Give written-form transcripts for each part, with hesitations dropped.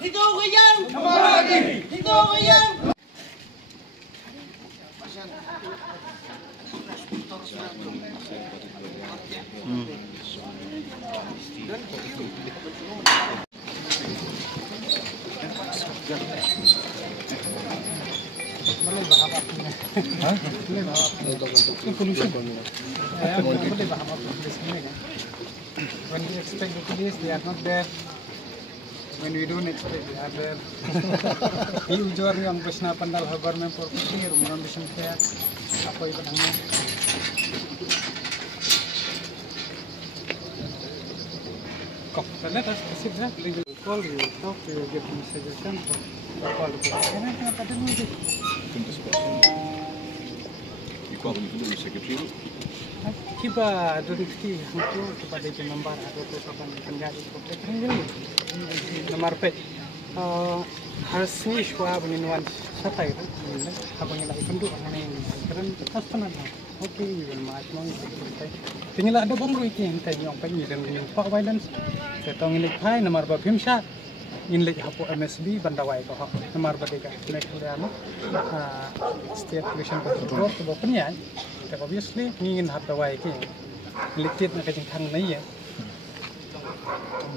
Hidup Riau! Hidup Riau! When we expect the police, they are not there. When we don't expect, they are there. Ini ujur yang besna pandal habar mempor kusir, orang bisa kayak apa itu namanya? Kok, karena tas kasih dah, they will call you, talk to you, give them suggestion for call the police. Karena kenapa ada ni? You call them to the secretary. Kiba rezeki itu kepada member atau kapan penjadi koperasi nomor pet harusnya iswa penyuan siapa itu abang yang lagi penduk aneh keren customer oke even match mau tinggal ada bang itu yang tadi yang pengen dan pak violence kita ingin lihat nomor berpimsa ingin lihat apa MSB bandawai kau nomor bertiga naik kuliah state pollution control itu bapaknyaแต่ obviously มีเงินหับตะไว้ที่ลิขิตมันก็จึงทางนี้อ่ะ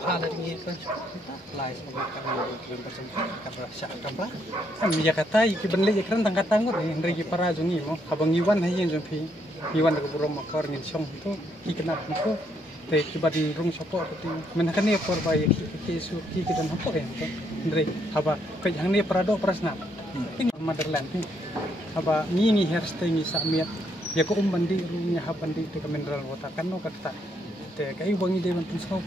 พาแล้วนี่ก็ลายสมัยกันเป็นผสมกับราชกับบ้านมียาkata iki benle ya keren tangkat tanggut ni ndregi para jungi mo habang iwan hayin jumpi iwan ko burom makor ngin song itu ikenap ko te kibadin rung sopo pati menakan ni por ba ki su ki kidan hapo ya ndre haba ka yang ni parado prasna ini motherland ni haba ni hairstyle ni samiat ya ko umbandi runya habandi te mineral water kan no kata te kai bangi de ban pusno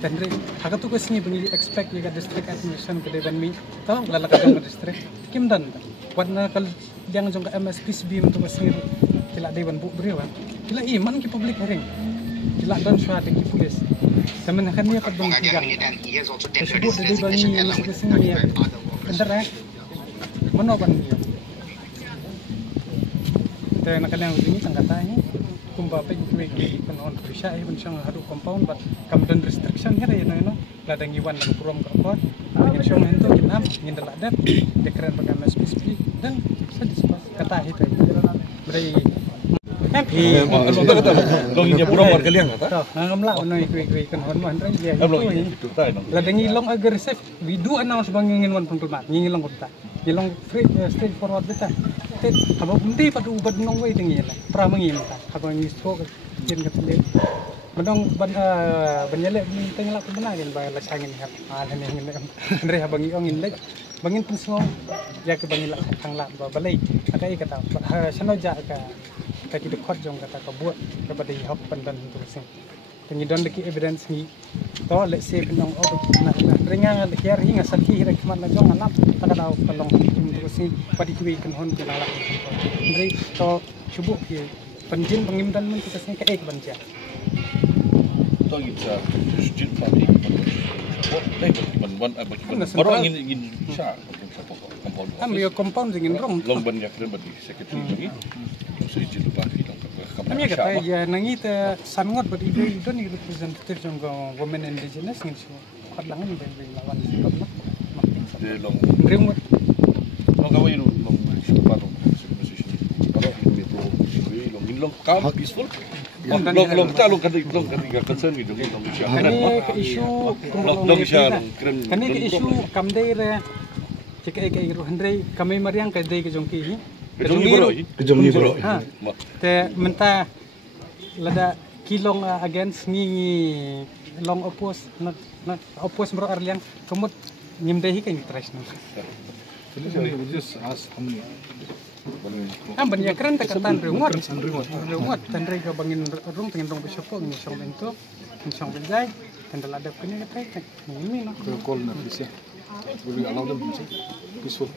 tendre haga tu kesini bangi expect ya district administration ke deban mi tahu lala ka jong district kim dan wadna kal yang jong ka MSPSB untuk kesini kila deban bu brewa kila iman ki public hearing kila dan syada ki polis temen kan ni kadang tigang sebut de bangi kesini ya bener mana ban niแต่นักการเมืองนี้ต่างกันนี่คุมบาไปอยู่ในเป็นคนผู้ชายเป็นช่างหาดูคอมเพลนบัดกำลัง restriction อะไรอย่างนั้นเนาะลาดังอีวันดังพร้อมกับพอดyangช่วงนั้นตัวกินน้ำกินตลาดเด็ดเด็กเรียนประกัน MSPSB dan sedikit kata itu beri happy Long ini pura warga liang kata ngam lah ono ikui kan hon man rai dia la dangi long agresif we do announce bang ngin wan pengkelmat ngin long kota ngin free straight forward beta habang hindi pa do bad nong way tingi la pra mangim ta habang ni so kin ka tele madong banyale ni tengla ko banagen ba la sangin hap ala ni ngin andre habang i ongin le bangin pusno ya ke bangila thangla ba balai akai kata sanoja ka kita khot jong kata ka buat kepada hak pandan tu sing tengi don deki evidence ni to let's say pinong obat na ringan here hinga sakhi rek man na jong anap takadaw kalong tu sing padi kuwi kan hon kala ndri to chubu ki panjin pangimdan man kita sing ka ek banja to kita jin party baru ingin sya compound ingin rom long ban ya keren badi secretary lagi so izin lupa kami kata ya nangita sangot but itu don ni representative jong women indigenous ngin so kadlangan ben lawan sikap nak de long rimut long kawai long patung kalau metro long calm peaceful long kita long kan concern gitu long isu keren kan isu kamde re jika ro hendrai kami mariang ka dei ke jongki ni kejong ni bro ha te menta lada kilong against ni long oppose not oppose bro arliang kemut nyimdehi ka interest no just ask how many banyak keren tekatan rumot tandre ka bangin rung pengen rung besopo ni song bento song benjai tandal ada kini kata ni no call na bisa will allow them to see peaceful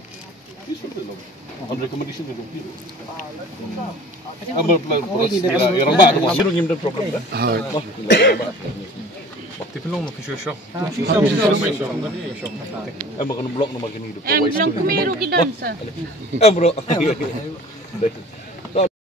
on recommendation to do abal plan proses yang ba tu masih ngim dan program dah Waktu film mau visual shock. Makan blok nama gini. Belum kemiru kita dansa. Bro.